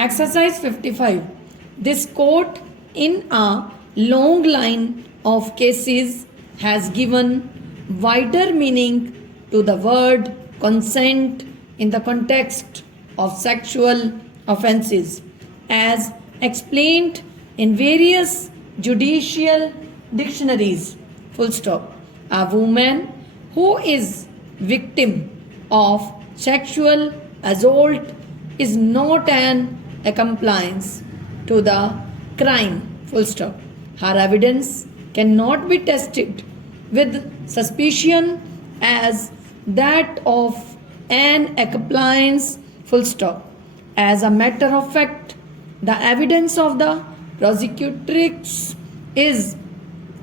Exercise 55. This court in a long line of cases has given wider meaning to the word consent in the context of sexual offences as explained in various judicial dictionaries. Full stop. A woman who is victim of sexual assault is not an accomplice to the crime. Full stop. Her evidence cannot be tested with suspicion as that of an accomplice. Full stop. As a matter of fact, the evidence of the prosecutrix is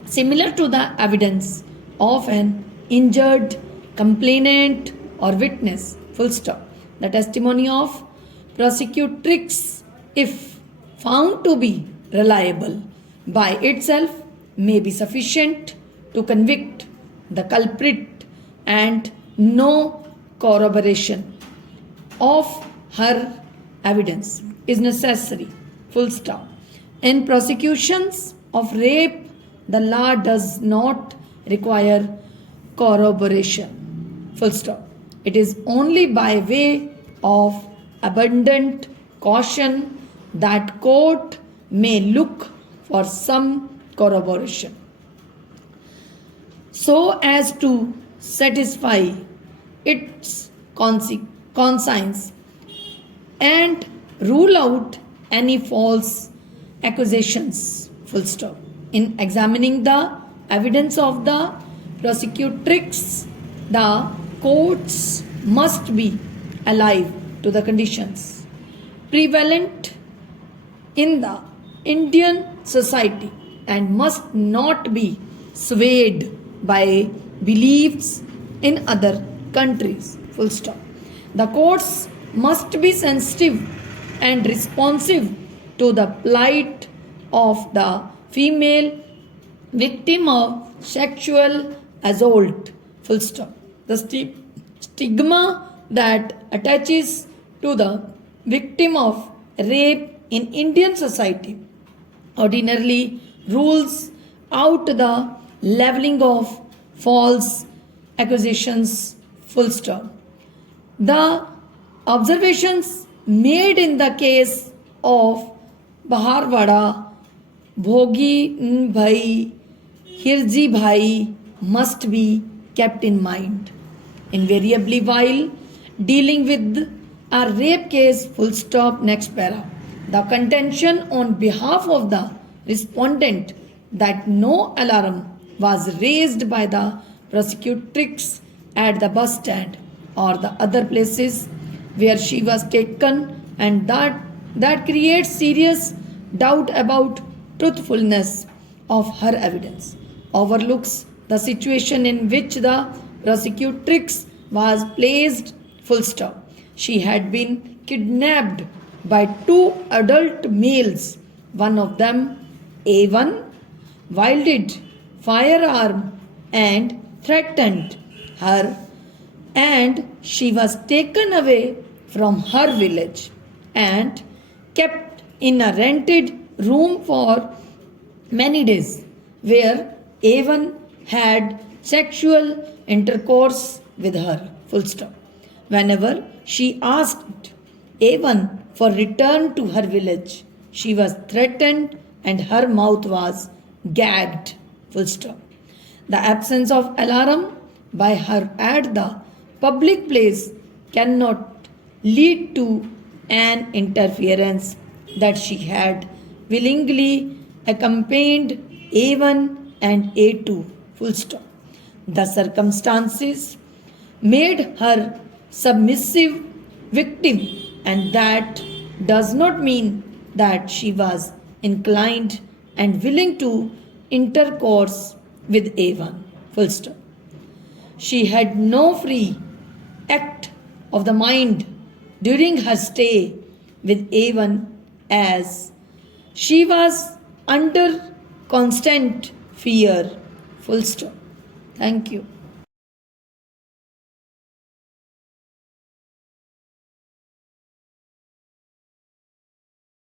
similar to the evidence of an injured complainant or witness. Full stop. The testimony of prosecutrix, if found to be reliable by itself, may be sufficient to convict the culprit, and no corroboration of her evidence is necessary. Full stop. In prosecutions of rape, the law does not require corroboration. Full stop. It is only by way of abundant caution that court may look for some corroboration so as to satisfy its conscience and rule out any false accusations. Full stop. In examining the evidence of the prosecutrix, the courts must be alive to the conditions prevalent in the Indian society and must not be swayed by beliefs in other countries. Full stop. The courts must be sensitive and responsive to the plight of the female victim of sexual assault. Full stop. The stigma that attaches to the victim of rape in Indian society ordinarily rules out the leveling of false accusations. Full stop. The observations made in the case of Baharwada, Bhogi Bhai, Hirji Bhai must be kept in mind. Invariably, while dealing with a rape case, full stop, next para, the contention on behalf of the respondent that no alarm was raised by the prosecutrix at the bus stand or the other places where she was taken, and that creates serious doubt about truthfulness of her evidence, overlooks the situation in which the prosecutrix was placed. Full stop. She had been kidnapped by two adult males, one of them A1 wielded firearm and threatened her, and she was taken away from her village and kept in a rented room for many days, where A1 had sexual intercourse with her. Full stop. Whenever she asked A1 for return to her village, she was threatened and her mouth was gagged. Full stop. The absence of alarm by her at the public place cannot lead to an interference that she had willingly accompanied A1 and A2. Full stop. The circumstances made her submissive victim, and that does not mean that she was inclined and willing to intercourse with A1. Full stop. She had no free act of the mind during her stay with A1, as she was under constant fear. Full stop. Thank you.